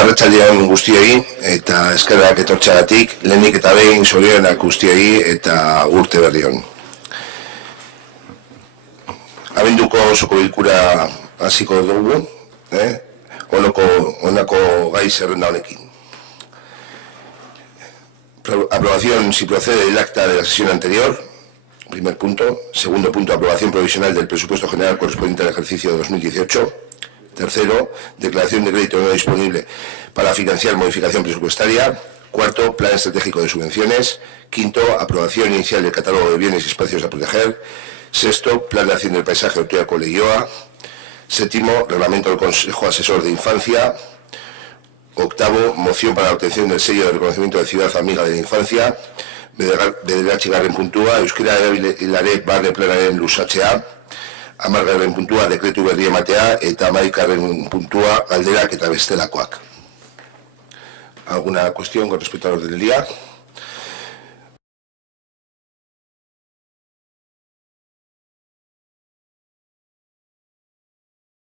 Arratsaldeon guztioi eta eskerrak etortxagatik, lehenik eta behin zorionak guztioi eta urte berri on. Abenduko osoko bilkura hasiko dugu, honako gai zerrenda honekin. Aprobación, si procede, del acta de la sesión anterior, primer punto. Segundo punto, aprobación provisional del presupuesto general correspondiente al ejercicio 2018. Tercero, declaración de crédito no disponible para financiar modificación presupuestaria. Cuarto, plan estratégico de subvenciones. Quinto, aprobación inicial del catálogo de bienes y espacios a proteger. Sexto, plan de acción del paisaje Ortuella-Coleioa. Séptimo, reglamento del Consejo Asesor de Infancia. Octavo, moción para la obtención del sello de reconocimiento de Ciudad Amiga de la Infancia. Bederatzi garren puntua, euskera erabilare barne planaren luzatzea. 10 garren puntua, dekretu berri ematea, eta 11 garren puntua, galderak eta bestelakoak. ¿Alguna cuestión con respecto al orden del día?